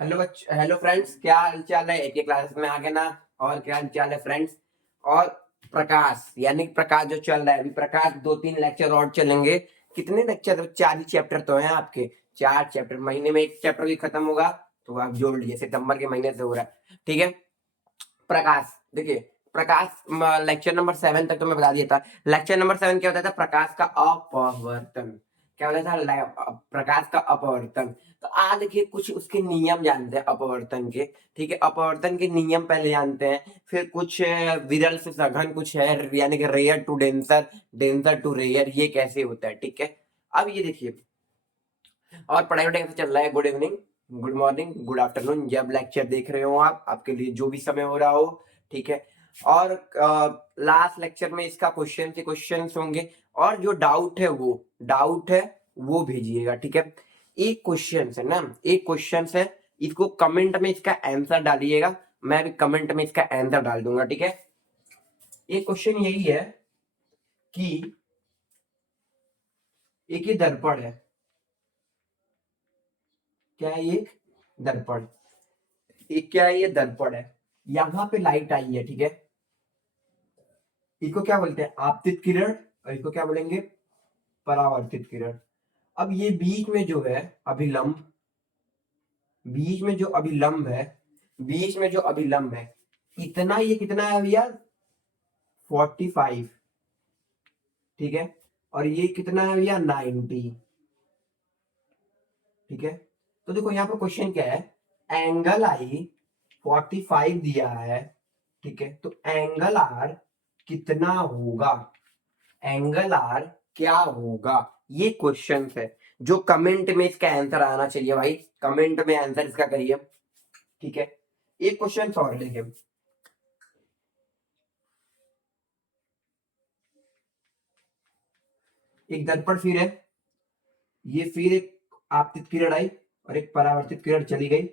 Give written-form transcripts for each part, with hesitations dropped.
Hello friends, क्या हाल चाल है? एक क्लास में आ गए ना। और क्या हाल चाल है फ्रेंड्स? और प्रकाश यानी कि प्रकाश जो चल रहा है अभी, प्रकाश 2-3 लेक्चर और चलेंगे। कितने लेक्चर? 4 ही चैप्टर तो हैं आपके। 4 चैप्टर, महीने में एक चैप्टर भी खत्म होगा तो आप जोड़ लीजिए, सितंबर के महीने से हो रहा है। ठीक है। प्रकाश देखिए, प्रकाश लेक्चर नंबर 7 तक तो मैं बता दिया था। लेक्चर नंबर 7 क्या होता था? प्रकाश का अपवर्तन। क्या होता था? प्रकाश का अपवर्तन। तो आज देखिए कुछ उसके नियम जानते हैं अपवर्तन के। ठीक है, अपवर्तन के नियम पहले जानते हैं, फिर कुछ विरल से सघन कुछ है, यानी कि rare to denser, denser to rare, ये कैसे होता है। ठीक है, अब ये देखिए, और पढ़ाई वढ़ाई कैसे चल रहा है? Good evening, good morning, good afternoon, जब लेक्चर देख रहे हो आप, आपके लिए जो भी समय हो रहा हो। ठीक है। और लास्ट लेक्चर में इसका क्वेश्चन होंगे, और जो डाउट है वो भेजिएगा। ठीक है। एक क्वेश्चन है ना, एक क्वेश्चन है, इसको कमेंट में इसका आंसर डालिएगा, मैं भी कमेंट में इसका आंसर डाल दूंगा। ठीक है। एक क्वेश्चन यही है कि एक ही दर्पण है। क्या है? एक दर्पण। एक क्या है? ये दर्पण है। यहाँ पे लाइट आई है। ठीक है। इसको क्या बोलते हैं? आपतित किरण। और इसको क्या बोलेंगे? परावर्तित किरण। अब ये बीच में जो है अभिलंब, बीच में जो अभिलंब है, बीच में जो अभिलंब है, इतना, ये कितना है भैया? 45। ठीक है। और ये कितना है भैया? 90। ठीक है। तो देखो यहाँ पर क्वेश्चन क्या है, एंगल आई 45 दिया है। ठीक है, तो एंगल आर कितना होगा? एंगल आर क्या होगा? ये क्वेश्चन है जो कमेंट में इसका आंसर आना चाहिए भाई। कमेंट में आंसर इसका करिए। ठीक है। एक क्वेश्चन और देखिए, एक दर्पण फिर है, ये फिर एक आपतित किरण आई, और एक परावर्तित किरण चली गई,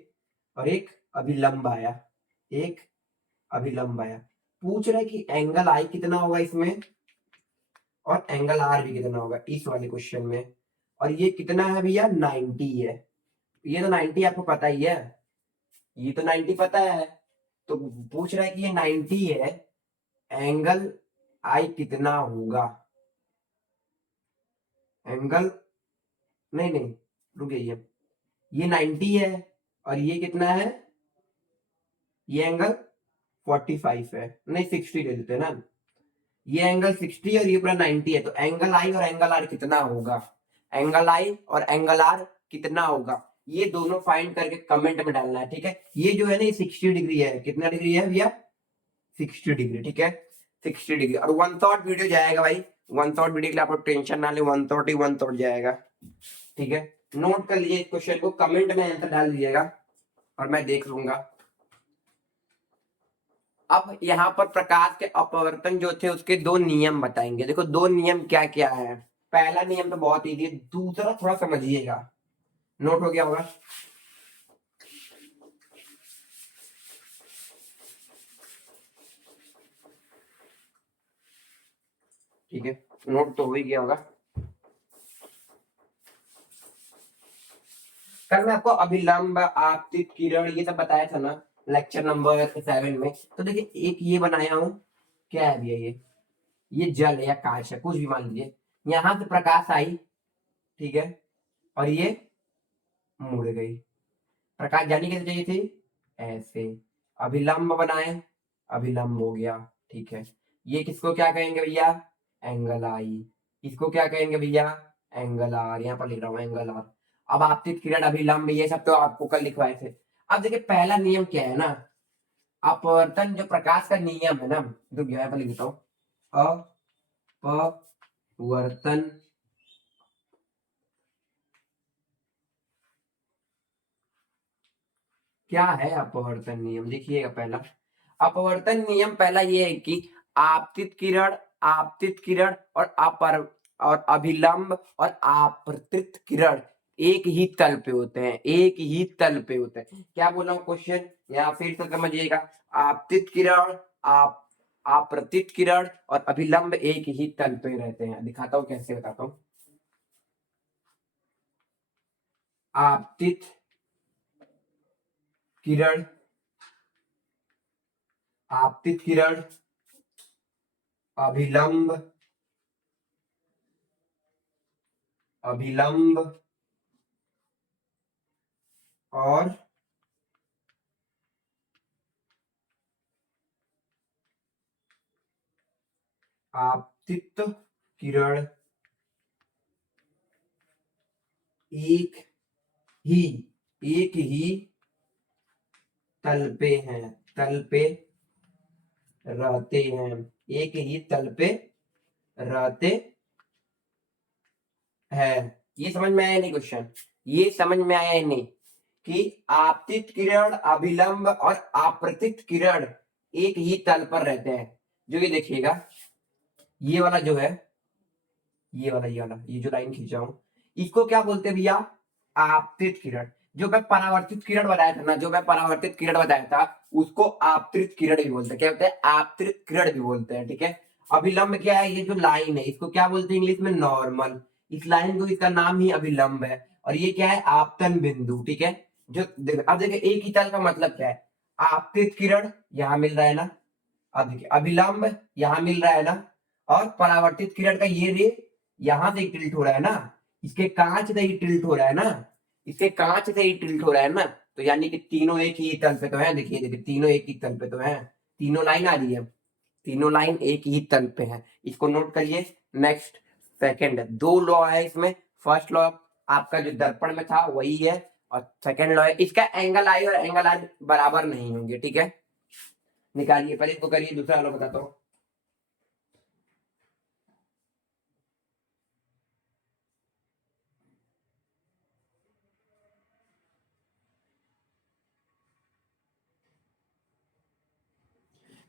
और एक अभिलंब आया, एक अभिलंब आया। पूछ रहा है कि एंगल आई कितना होगा इसमें, और एंगल आर भी कितना होगा इस वाले क्वेश्चन में। और ये कितना है भैया? 90 है। ये तो 90 आपको पता ही है, ये तो 90 पता है। तो पूछ रहा है कि ये 90 है, एंगल आई कितना होगा? एंगल, नहीं नहीं, रुक जाइए, ये 90 है, और ये कितना है? ये एंगल 45 है, नहीं 60 ले लेते हैं ना। ये एंगल 60 और ये पूरा 90 है, तो एंगल आई और एंगल आर कितना होगा? एंगल आई और एंगल आर कितना होगा, ये दोनों फाइंड करके कमेंट में डालना है। ठीक है। ये जो है ना, ये 60 डिग्री है। कितना डिग्री है भैया? 60 डिग्री। ठीक है, 60 डिग्री। और वन थॉट वीडियो जाएगा भाई, वन थॉट वीडियो के लिए आप लोग टेंशन ना ले, वन थॉट जाएगा। ठीक है। नोट कर लीजिए क्वेश्चन को, कमेंट में आंसर डाल दीजिएगा और मैं देख लूंगा। अब यहाँ पर प्रकाश के अपवर्तन जो थे उसके दो नियम बताएंगे। देखो दो नियम क्या क्या है। पहला नियम तो बहुत इजी है, दूसरा थोड़ा समझिएगा। नोट हो गया होगा। ठीक है, नोट तो हो ही गया होगा। कल मैं आपको अभिलंब, आपतित किरण, ये सब बताया था ना लेक्चर नंबर 7 में। तो देखिए एक ये बनाया हूं, क्या है भैया? ये जल है या कांच है, कुछ भी मान लीजिए। यहां से प्रकाश आई, ठीक है, और ये मुड़ गई। प्रकाश जानी कैसे चाहिए थी? ऐसे। अभिलंब बनाए, अभिलंब हो गया। ठीक है। ये किसको क्या कहेंगे भैया? Angle i. इसको क्या कहेंगे भैया? Angle r. यहाँ पर लिख रहा हूँ एंगल आर। अब आपतित किरण, अभिलंब, ये सब तो आपको कल लिखवाए थे। अब देखिए पहला नियम क्या है ना, अपवर्तन जो प्रकाश का नियम है ना, जो यहाँ पर लिखता हूँ, अपवर्तन क्या है? अपवर्तन नियम देखिएगा पहला। अपवर्तन नियम पहला ये है कि आपतित किरण, आपतित किरण और अपर, और अभिलंब और आपतित किरण एक ही तल पे होते हैं, एक ही तल पे होते हैं। क्या बोला हूं क्वेश्चन, या फिर से समझिएगा। आपतित किरण, आप आपतित किरण और अभिलंब एक ही तल पे रहते हैं। दिखाता हूं कैसे, बताता हूं। आपतित किरण, आपतित किरण, अभिलंब, अभिलंब और आपतित किरण एक ही एक ही तल पे हैं, तल पे रहते हैं, एक ही तल पे रहते हैं। ये समझ में आया नहीं क्वेश्चन? ये समझ में आया ही नहीं कि आपतित किरण, अभिलंब और आपतित किरण एक ही तल पर रहते हैं। जो ये देखिएगा, ये वाला जो है, ये जो लाइन खींचा हूं, इसको क्या बोलते हैं भैया? आपतित किरण। जो मैं परावर्तित किरण बताया था ना, जो मैं परावर्तित किरण बताया था, उसको आपतित किरण भी बोलते हैं। क्या बोलते हैं? आपतित किरण भी बोलते हैं। ठीक है। अभिलंब क्या है? ये जो लाइन है, इसको क्या बोलते हैं इंग्लिश में? नॉर्मल। इस लाइन को, इसका नाम ही अभिलंब है। और ये क्या है? आपतन बिंदु। ठीक है। जो अब देखिए, एक ही तल का मतलब क्या है? आपतित किरण यहां मिल रहा है ना, अब देखिए अभिलंब यहां मिल रहा है ना, और परावर्तित किरण का ये रे यहां से टिल्ट हो रहा है ना, इसके कांच से ही टिल्ट हो रहा है ना, इसके कांच से ही टिल्ट हो रहा है ना, तो यानी कि तीनों एक ही तल पे तो है। देखिए देखिए, तीनों एक ही तल पे तो है, तीनों लाइन आ रही है, तीनों लाइन एक ही तल पे है। इसको नोट करिए। नेक्स्ट, सेकंड, दो लॉ है इसमें। फर्स्ट लॉ आपका जो दर्पण में था वही है, और सेकंड लॉ है, इसका एंगल आई और एंगल आई बराबर नहीं होंगे। ठीक है। निकालिए, पहले इसको करिए, दूसरा लॉ बताता हूँ।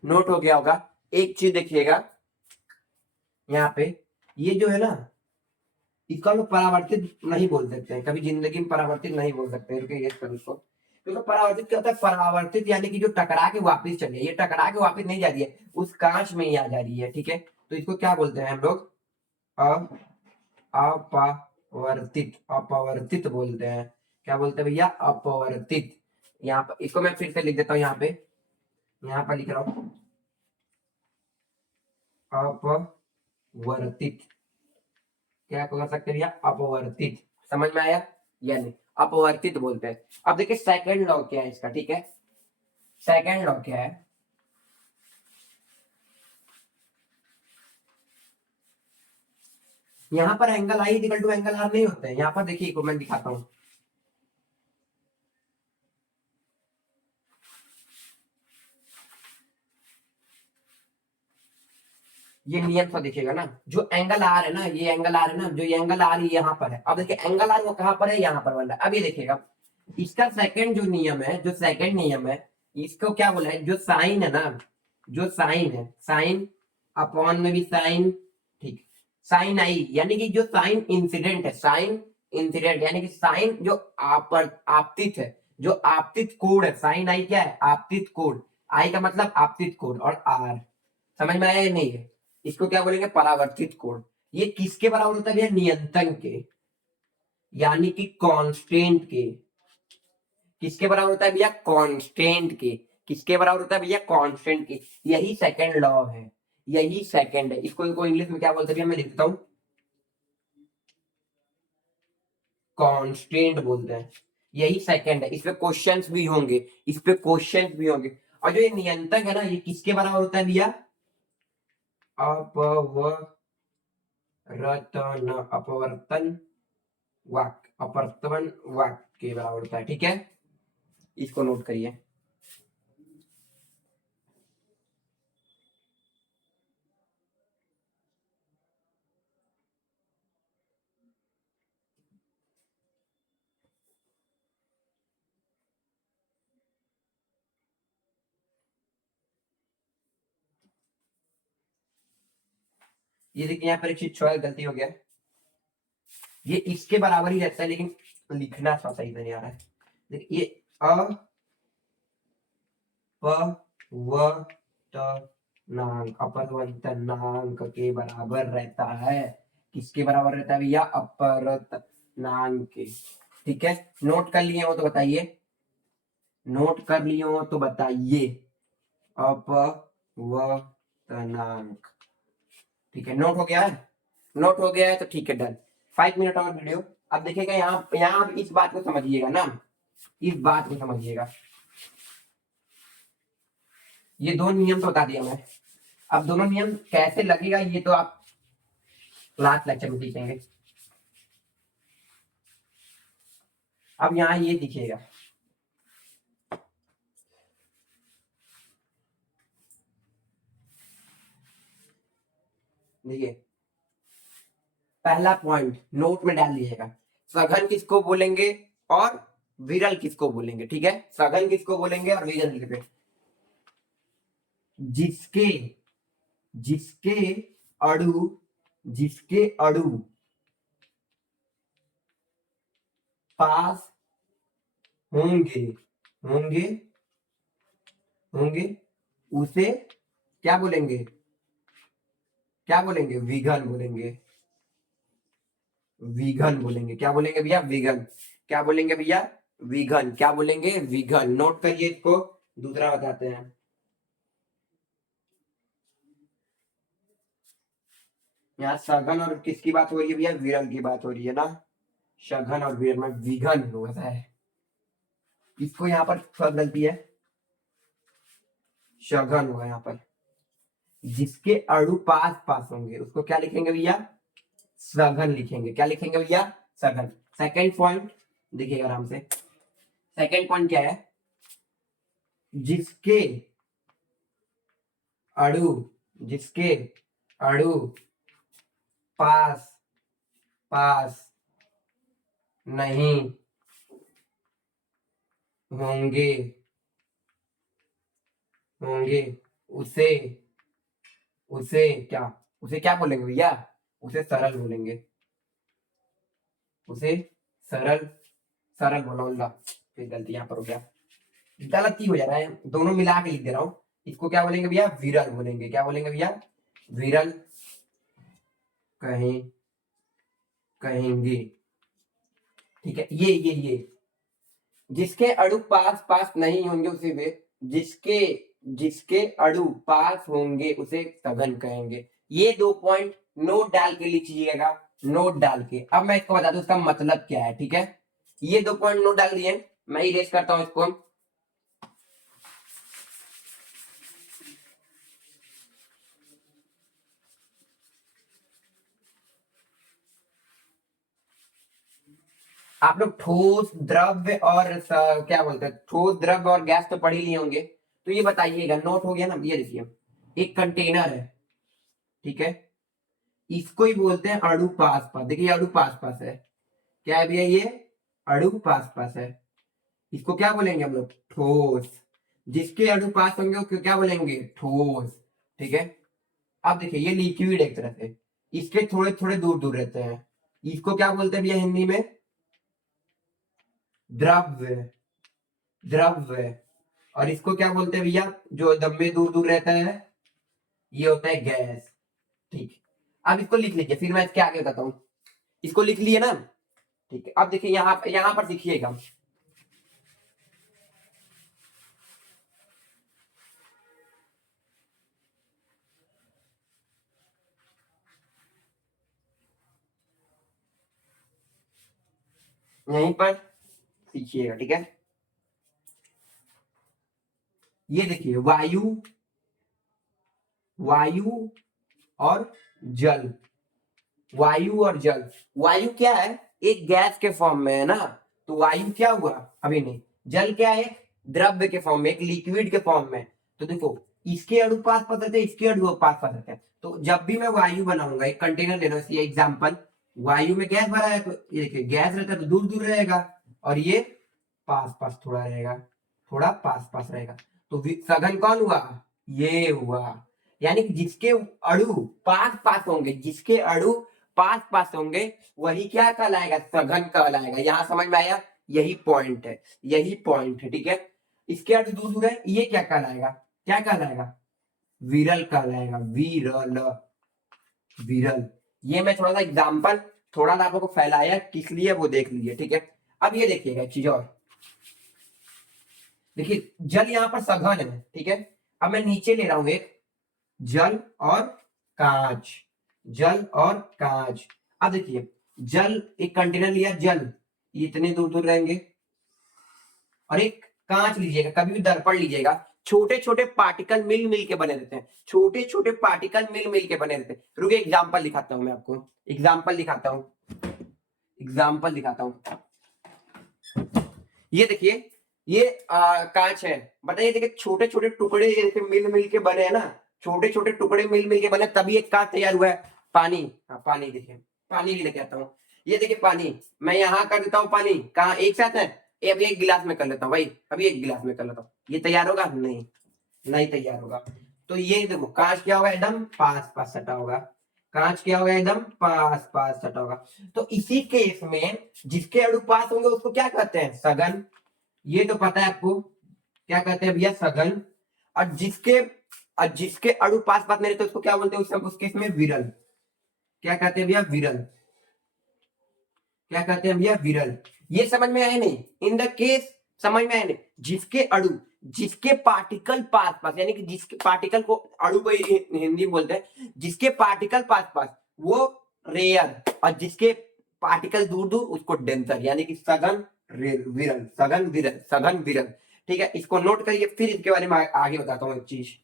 नोट हो गया होगा। एक चीज देखिएगा यहाँ पे, ये जो है ना, इसका लोग परावर्तित नहीं बोल सकते हैं, कभी जिंदगी में परावर्तित नहीं बोल सकते। रुकिए, ये करो इसको। क्योंकि परावर्तित क्या होता है? परावर्तित यानी कि जो टकरा के वापस चले, ये टकरा के वापस नहीं जा रही है, उस कांच में ही आ जा रही है। ठीक है। तो इसको क्या बोलते हैं हम लोग? अपवर्तित, अपवर्तित बोलते हैं। क्या बोलते हैं भैया? अपवर्तित। यहाँ पर इसको मैं फिर से लिख देता हूँ, यहाँ पे, यहाँ पर लिख रहा हूँ अपवर्तित। क्या कर सकते हैं भैया? अपवर्तित। समझ में आया? यानी अपवर्तित बोलते हैं। अब देखिए सेकंड लॉ क्या है इसका। ठीक है। सेकंड लॉ क्या है? यहाँ पर angle i equal to angle r नहीं होते हैं। यहाँ पर देखिए, को मैं दिखाता हूँ। ये नियम सा दिखेगा ना, जो एंगल आर है ना, ये एंगल आर है ना, जो ये एंगल आर यहाँ पर है। अब देखिए एंगल आर वो कहाँ पर है? यहाँ पर वाला। अब ये देखिएगा, इसका सेकंड जो नियम है, जो सेकंड नियम है, इसको क्या बोला है? जो साइन है ना, जो साइन है, साइन अपॉन में भी साइन, ठीक, साइन आई, यानी कि जो साइन इंसिडेंट है, साइन इंसिडेंट यानी कि साइन जो आपतित है, जो आपतित कोण है, साइन आई क्या है? आपतित कोण। आई का मतलब आपतित कोण, और आर, समझ में आया या नहीं है? इसको क्या बोलेंगे? परावर्तित कोण। ये किसके बराबर होता है भैया? नियंत्रण के, यानी कि कांस्टेंट के। किसके बराबर होता है भैया? कांस्टेंट के। किसके बराबर होता है भैया? कांस्टेंट के। यही सेकंड लॉ है, यही सेकंड है। इसको इंग्लिश में क्या बोलते हैं भैया? मैं लिखता हूं, कांस्टेंट बोलते हैं। यही सेकंड है। इस पे क्वेश्चंस भी होंगे, इस पे क्वेश्चंस भी होंगे। और जो ये नियंत्रक है ना, ये किसके बराबर होता है भैया? अपवर्तन, अपवर्तन वाक, अपवर्तन वाक के बराबर होता है। ठीक है। इसको नोट करिए। ये देखिए, यहाँ पर एक चीज छोड़ा, गलती हो गया। ये इसके बराबर ही रहता है, लेकिन लिखना थोड़ा सही से नहीं आ रहा है। देखिए ये अपवर्तनांक, अपवर्तनांक के बराबर रहता है। किसके बराबर रहता है भैया? अपवर्तनांक के। ठीक है। नोट कर लिए हो तो बताइए। नोट कर लिए हो तो बताइए। अपवर्तनांक। ठीक है, नोट हो गया है? नोट हो गया है तो ठीक है, डन। 5 मिनट और वीडियो। अब देखिएगा यहाँ यहाँ आप इस बात को समझिएगा ना, इस बात को समझिएगा। ये दो नियम तो बता दिया मैं। अब दोनों नियम कैसे लगेगा ये तो आप लास्ट लेक्चर में सीखेंगे। अब यहाँ ये दिखेगा, देखिए पहला पॉइंट नोट में डाल दीजिएगा। सघन किसको बोलेंगे और विरल किसको बोलेंगे, ठीक है? सघन किसको बोलेंगे और विरल किसको? जिसके जिसके अणु पास होंगे होंगे होंगे उसे क्या बोलेंगे? क्या बोलेंगे? विघन बोलेंगे। विघन बोलेंगे। क्या बोलेंगे भैया? विघन। क्या बोलेंगे भैया? विघन। क्या बोलेंगे? विघन। नोट करिए इसको। दूसरा बताते हैं। यहाँ सघन और किसकी बात हो रही है भैया? विरल की बात हो रही है ना। सघन और विरल में विघन होता है। इसको यहाँ पर थोड़ा गलती है, सघन होगा यहाँ पर। जिसके अणु पास पास होंगे उसको क्या लिखेंगे भैया? सघन लिखेंगे। क्या लिखेंगे भैया? सघन। सेकंड पॉइंट देखिएगा आराम से। सेकंड पॉइंट क्या है? जिसके अणु जिसके अणु पास पास नहीं होंगे होंगे उसे उसे क्या बोलेंगे भैया? उसे सरल बोलेंगे। उसे सरल सरल बोला, फिर गलती यहाँ पर हो गया, गलती हो जा रहा है, दोनों मिला के लिख दे रहा हूं। इसको क्या बोलेंगे भैया? विरल बोलेंगे। क्या बोलेंगे भैया? विरल कहें कहेंगे। ठीक है, ये जिसके अणु पास पास नहीं होंगे उसे वे जिसके जिसके अणु पास होंगे उसे सघन कहेंगे। ये 2 पॉइंट नोट डाल के लिखिएगा। नोट डाल के अब मैं इसको बता दूं इसका मतलब क्या है, ठीक है? ये 2 पॉइंट नोट डाल दिए, मैं इरेज करता हूं इसको। आप लोग ठोस द्रव्य और क्या बोलते हैं, ठोस द्रव्य और गैस तो पढ़ ही लिए होंगे। तो ये बताइएगा, नोट हो गया ना? ये देखिए एक कंटेनर है, ठीक है? इसको ही बोलते हैं अणु पास पास। देखिए अणु पास पास है। क्या है भैया? ये अणु पास पास है। इसको क्या बोलेंगे हम लोग? ठोस। जिसके अणु पास होंगे उसको क्या बोलेंगे? ठोस। ठीक है, अब देखिए ये लिक्विड एक तरह से, इसके थोड़े थोड़े दूर दूर रहते हैं, इसको क्या बोलते हैं भैया हिंदी में? द्रव्य। द्रव्य। और इसको क्या बोलते हैं भैया जो दम में दूर दूर रहता है? ये होता है गैस। ठीक, अब इसको लिख लीजिए, फिर मैं इसके आगे बताता हूँ। इसको लिख लिए ना? ठीक है, अब देखिए यहाँ पर सीखिएगा। यहीं पर सीखिएगा, ठीक है? ये देखिए वायु वायु और जल। वायु और जल। वायु क्या है? एक गैस के फॉर्म में है ना, तो वायु क्या हुआ? अभी नहीं। जल क्या है? द्रव्य के फॉर्म में, एक लिक्विड के फॉर्म में। तो देखो इसके अणु पास पास रहते हैं, इसके अणु पास पास रहते हैं। तो जब भी मैं वायु बनाऊंगा, एक कंटेनर लेना, ये एग्जांपल, वायु में गैस भरा है तो ये देखिए गैस रहता है तो दूर दूर रहेगा, और ये पास पास थोड़ा रहेगा, थोड़ा पास पास रहेगा। तो सघन कौन हुआ? ये हुआ। यानी कि जिसके अणु पास पास होंगे, जिसके अणु पास पास होंगे वही क्या कहलाएगा? सघन कहलाएगा। यहां समझ में आया? यही पॉइंट है, यही पॉइंट है, ठीक है? इसके अणु दूर दूर है, ये क्या कहलाएगा? क्या कहलाएगा? विरल कहलाएगा। विरल। विरल। ये मैं थोड़ा सा एग्जाम्पल थोड़ा सा आप लोगों को फैलाया किस लिए वो देख लीजिए, ठीक है? अब ये देखिएगा एक चीज और। देखिए जल यहाँ पर सघन है, ठीक है। अब मैं नीचे ले रहा हूं एक जल और कांच, जल और कांच। अब देखिए जल, एक कंटेनर लिया जल, ये इतने दूर दूर रहेंगे, और एक कांच लीजिएगा, कभी भी दर्पण लीजिएगा, छोटे छोटे पार्टिकल मिल मिल के बने रहते हैं, छोटे छोटे पार्टिकल मिल मिल के बने रहते हैं। रुकिए एग्जाम्पल दिखाता हूं मैं आपको, एग्जाम्पल दिखाता हूं, एग्जाम्पल दिखाता हूं। ये देखिए ये कांच है, बताइए देखिए छोटे छोटे टुकड़े जैसे मिल मिल के बने हैं ना, छोटे छोटे टुकड़े मिल मिल के बने तभी एक कांच तैयार हुआ है। पानी, हाँ पानी देखिए, पानी भी लेके आता हूँ। ये देखिए पानी, मैं यहाँ कर देता हूँ पानी, कहाँ एक साथ है, ये अभी एक गिलास में कर लेता हूँ भाई, अभी एक गिलास में कर लेता हूँ, ये तैयार होगा नहीं, नहीं तैयार होगा। तो ये देखो कांच क्या होगा, एकदम पास पास सटा होगा, कांच क्या होगा, एकदम पास पास सटा होगा। तो इसी केस में जिसके अणु पास होंगे उसको क्या कहते हैं, सघन। ये तो पता है आपको, क्या कहते हैं भैया, सघन। और जिसके अणु पास पास नहीं रहते उसको क्या बोलते हैं, उस केस में विरल। क्या कहते हैं भैया, विरल। क्या कहते हैं भैया, विरल। ये समझ में आया नहीं, इन द केस समझ में आया नहीं, जिसके अणु, जिसके पार्टिकल पास पास, यानी कि जिसके पार्टिकल को अणु को हिंदी में बोलते हैं, जिसके पार्टिकल पास पास वो रेयर, और जिसके पार्टिकल दूर दूर उसको डेंसर, यानी कि सघन विरल, सघन विरल, सघन विरल। ठीक है, इसको नोट करिए, फिर इसके बारे में आगे बताता हूँ एक चीज।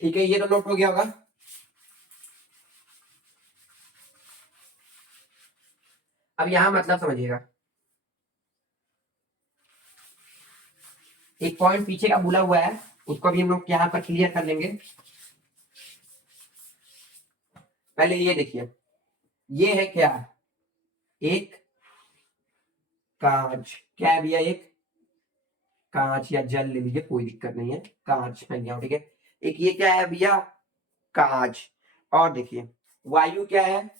ठीक है, ये तो नोट हो गया होगा। अब यहां मतलब समझिएगा, एक पॉइंट पीछे का भूला हुआ है, उसको भी हम लोग यहाँ पर क्लियर कर लेंगे। पहले ये देखिए, ये है क्या, एक कांच, क्या है भैया, एक कांच या जल ले लीजिए, कोई दिक्कत नहीं है, कांच है यहाँ, ठीक है। एक ये क्या है भैया, कांच। और देखिए वायु क्या है,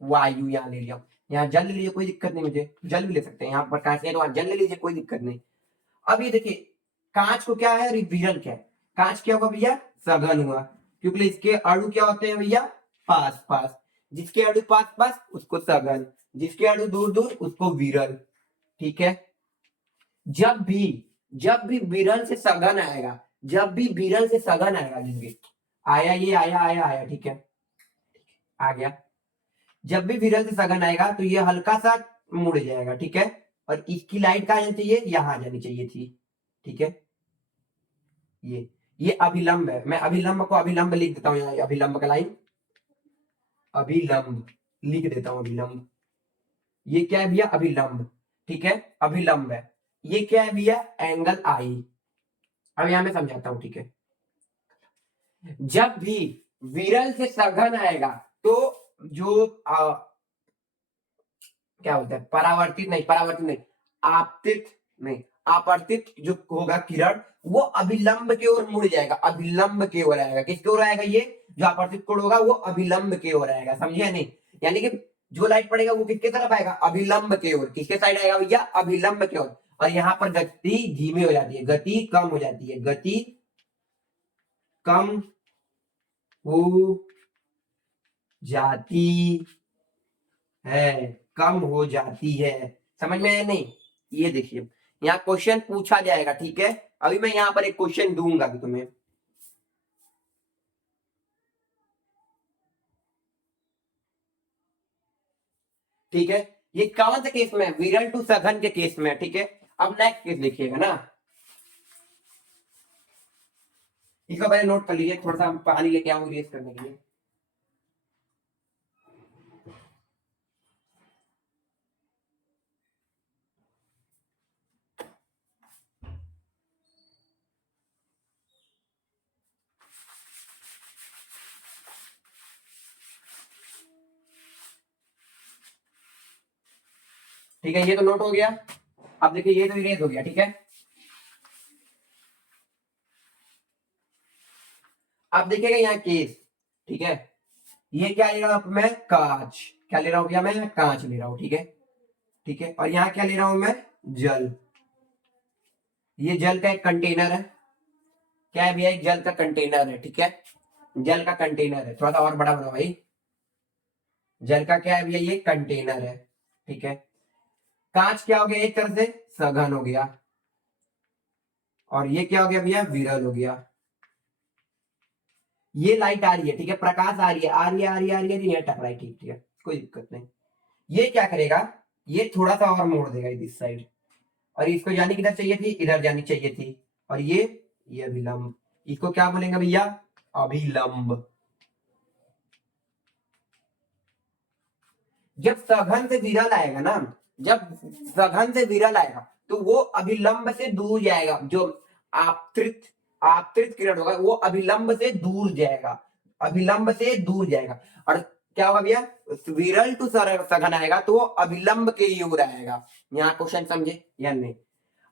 वायु यहाँ ले लिया, यहाँ जल ले लीजिए, कोई दिक्कत नहीं, मुझे जल भी ले सकते हैं, यहाँ पर कांच है तो वहां जल ले लीजिए, कोई दिक्कत नहीं। अब ये देखिए कांच को क्या है, विरल क्या है, कांच क्या होगा भैया, सघन हुआ, क्योंकि इसके अणु क्या होते हैं भैया, पास पास, जिसके अणु पास पास उसको सघन, जिसके अणु दूर दूर उसको विरल। ठीक है, जब भी जब भी विरल से सघन आएगा, जब भी विरल से सघन आएगा, जिसके आया, ये आया आया आया, ठीक है, आ गया। जब भी विरल से सघन आएगा तो ये हल्का सा मुड़ जाएगा, ठीक है, और इसकी लाइट कहाँ जानी चाहिए, यहां जानी चाहिए थी, ठीक है। ये अभिलंब है, मैं अभिलंब को अभिलंब लिख देता हूँ, यहाँ अभिलंब का लाइन, अभिलंब लिख देता हूँ, अभिलंब। ये क्या है भैया, अभिलंब, ठीक है, अभिलंब है। ये क्या है भैया, एंगल आई। अब यहां मैं समझाता हूं, ठीक है। जब भी विरल से सघन आएगा तो जो क्या होता है, परावर्तित नहीं, परावर्तित नहीं, आपतित नहीं, आपतित जो होगा किरण, वो अभिलंब की ओर मुड़ जाएगा, अभिलंब की ओर आएगा। किसकी ओर आएगा, ये जो आपतित कोण होगा वो अभिलंब की ओर आएगा, समझिए नहीं, यानी कि जो लाइट पड़ेगा वो किसके तरफ आएगा, अभिलंब की ओर। किसके साइड आएगा भैया, अभिलंब की ओर। और यहाँ पर गति धीमी हो जाती है, गति कम हो जाती है, गति कम हो जाती है, कम हो जाती है, समझ में आया नहीं। ये देखिए यहाँ क्वेश्चन पूछा जाएगा, ठीक है, अभी मैं यहाँ पर एक क्वेश्चन दूंगा भी तुम्हें, ठीक है। ये कौन से केस में, विरल टू सघन के केस में, ठीक है। अब नेक्स्ट केस देखिएगा ना, इसको पहले नोट कर लीजिए, थोड़ा सा पानी लेके आऊंगी रेस करने के लिए। ठीक है, ये तो नोट हो गया। अब देखिए ये तो इरेज हो गया, ठीक है। अब देखिएगा यहाँ केस, ठीक है। ये क्या ले रहा हूं मैं, कांच, क्या ले रहा हूं भैया मैं, कांच ले रहा हूं, ठीक है। ठीक है, और यहाँ क्या ले रहा हूं मैं, जल। ये जल का एक कंटेनर है, क्या है भैया, एक जल का कंटेनर है, ठीक है। जल का कंटेनर है, थोड़ा सा और बड़ा बनाओ भाई। जल का क्या है भैया, ये कंटेनर है, ठीक है। कांच क्या हो गया, एक तरह से सघन हो गया, और ये क्या हो गया भैया, विरल हो गया। ये लाइट आ रही है, ठीक है, प्रकाश आ रही है, आ रही है, आ रही है, आ रही है, ये टकराई, ठीक, ठीक है, कोई दिक्कत नहीं। ये क्या करेगा, ये थोड़ा सा और मोड़ देगा इस साइड, और इसको जानी किधर चाहिए थी, इधर जानी चाहिए थी, और ये अभिलंब, इसको क्या बोलेंगे भैया, अभिलंब। जब सघन से विरल आएगा ना, जब सघन से विरल आएगा तो वो अभिलंब से दूर जाएगा, जो आपतित आपतित किरण होगा वो अभिलंब से दूर जाएगा, अभिलंब से दूर जाएगा। और क्या होगा भैया, विरल टू सघन आएगा तो वो अभिलंब के ओर आएगा। यहाँ क्वेश्चन समझे या नहीं।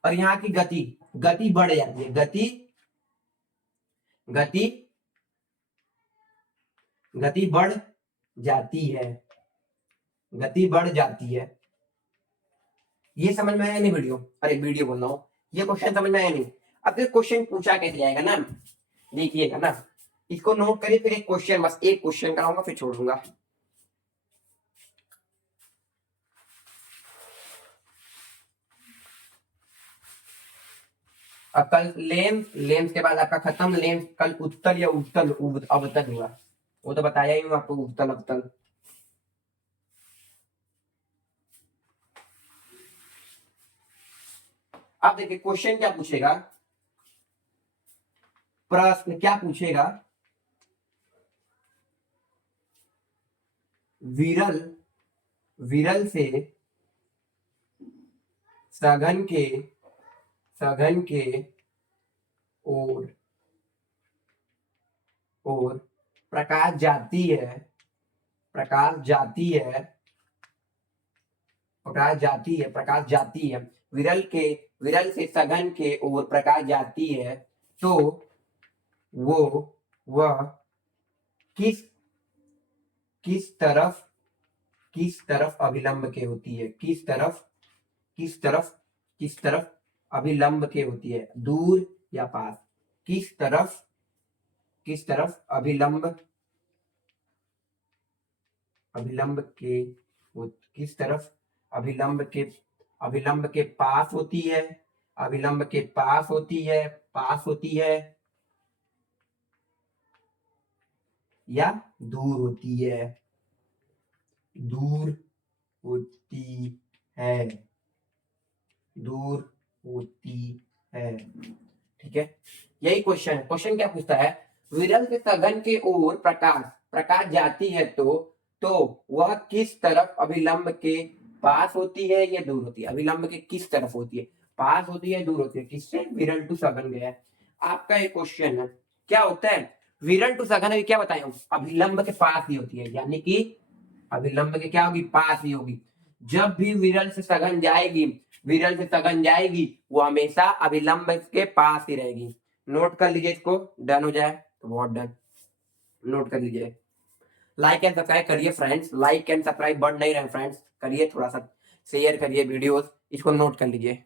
और यहाँ की गति, गति बढ़ जाती है, गति गति गति बढ़ जाती है, गति बढ़ जाती है। ये समझ में आया नहीं वीडियो, अरे वीडियो बोल रहा हूँ, ये क्वेश्चन समझ में आया नहीं। अब क्वेश्चन पूछा कैसे जाएगा ना, देखिएगा ना, इसको नोट करिए, फिर एक क्वेश्चन, बस एक क्वेश्चन कराऊंगा फिर छोड़ दूंगा। अब कल लेंस, लेंस के बाद आपका खत्म, लेंस कल उत्तल या उत्तल अवतल हुआ, वो तो बताया ही हूँ आपको, उत्तल अवतल। अब देखिए क्वेश्चन क्या पूछेगा, प्रश्न क्या पूछेगा, विरल विरल से सघन के ओर और प्रकाश जाती है, प्रकाश जाती है, प्रकाश जाती है, प्रकाश जाती है, विरल से सघन के ओर प्रकाश जाती है, तो वो वह किस किस तरफ किस तरफ अभिलंब के होती है, किस तरफ अभिलंब के होती है, दूर या पास, किस तरफ अभिलंब अभिलंब के किस तरफ अभिलंब के पास होती है, अभिलंब के पास होती है, पास होती है, या दूर होती है, दूर होती है, दूर होती है, ठीक है। यही क्वेश्चन है। क्वेश्चन क्या पूछता है, विरल से सघन के ओर प्रकाश प्रकाश जाती है तो वह किस तरफ अभिलंब के पास होती है या दूर होती है, अभिलंब के किस तरफ होती है, पास होती है, दूर होती है, किससे, विरल टू सघन गया है। आपका एक क्वेश्चन है, क्या होता है, विरल टू सघन अभी क्या बताया हूं, अभिलंब के पास ही होती है, यानी कि अभिलंब के क्या होगी, पास ही होगी। जब भी विरल से सघन जाएगी, विरल से सघन जाएगी, वो हमेशा अभिलंब के पास ही रहेगी। नोट कर लीजिए इसको, डन हो जाए तो बहुत डन, नोट कर लीजिए। लाइक एंड सब्सक्राइब करिए फ्रेंड्स, लाइक एंड सब्सक्राइब बढ़ नहीं रहे फ्रेंड्स, करिए थोड़ा सा, शेयर करिए वीडियोस, इसको नोट कर लीजिए।